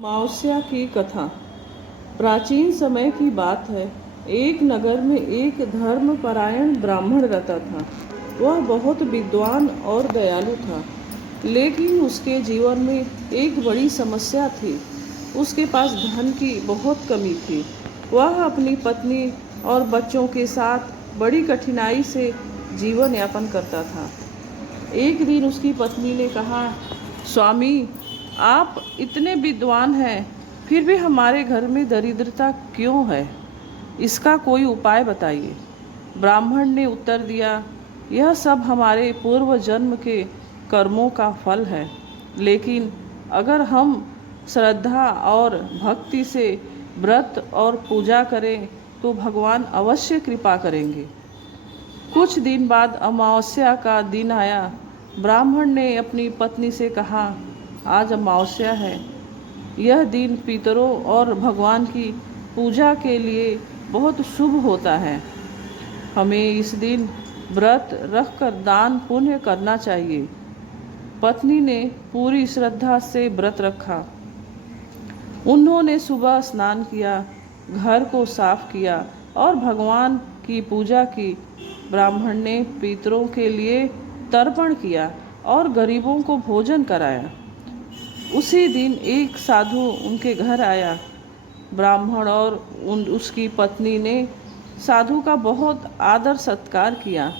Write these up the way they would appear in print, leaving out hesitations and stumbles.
अमावस्या की कथा। प्राचीन समय की बात है। एक नगर में एक धर्मपरायण ब्राह्मण रहता था। वह बहुत विद्वान और दयालु था, लेकिन उसके जीवन में एक बड़ी समस्या थी। उसके पास धन की बहुत कमी थी। वह अपनी पत्नी और बच्चों के साथ बड़ी कठिनाई से जीवन यापन करता था। एक दिन उसकी पत्नी ने कहा, स्वामी, आप इतने विद्वान हैं, फिर भी हमारे घर में दरिद्रता क्यों है? इसका कोई उपाय बताइए। ब्राह्मण ने उत्तर दिया, यह सब हमारे पूर्व जन्म के कर्मों का फल है, लेकिन अगर हम श्रद्धा और भक्ति से व्रत और पूजा करें तो भगवान अवश्य कृपा करेंगे। कुछ दिन बाद अमावस्या का दिन आया। ब्राह्मण ने अपनी पत्नी से कहा, आज अमावस्या है। यह दिन पितरों और भगवान की पूजा के लिए बहुत शुभ होता है। हमें इस दिन व्रत रखकर दान पुण्य करना चाहिए। पत्नी ने पूरी श्रद्धा से व्रत रखा। उन्होंने सुबह स्नान किया, घर को साफ किया और भगवान की पूजा की। ब्राह्मण ने पितरों के लिए तर्पण किया और गरीबों को भोजन कराया। उसी दिन एक साधु उनके घर आया। ब्राह्मण और उसकी पत्नी ने साधु का बहुत आदर सत्कार किया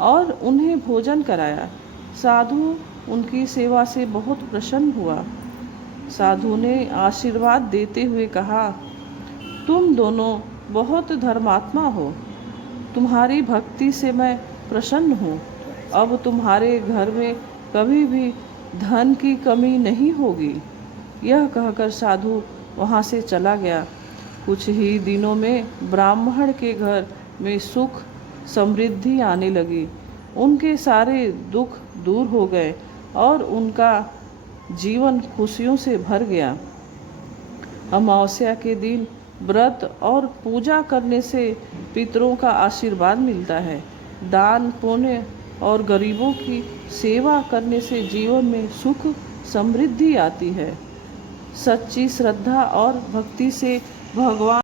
और उन्हें भोजन कराया। साधु उनकी सेवा से बहुत प्रसन्न हुआ। साधु ने आशीर्वाद देते हुए कहा, तुम दोनों बहुत धर्मात्मा हो। तुम्हारी भक्ति से मैं प्रसन्न हूँ। अब तुम्हारे घर में कभी भी धन की कमी नहीं होगी। यह कहकर साधु वहाँ से चला गया। कुछ ही दिनों में ब्राह्मण के घर में सुख समृद्धि आने लगी। उनके सारे दुख दूर हो गए और उनका जीवन खुशियों से भर गया। अमावस्या के दिन व्रत और पूजा करने से पितरों का आशीर्वाद मिलता है। दान पुण्य और गरीबों की सेवा करने से जीवन में सुख समृद्धि आती है। सच्ची श्रद्धा और भक्ति से भगवान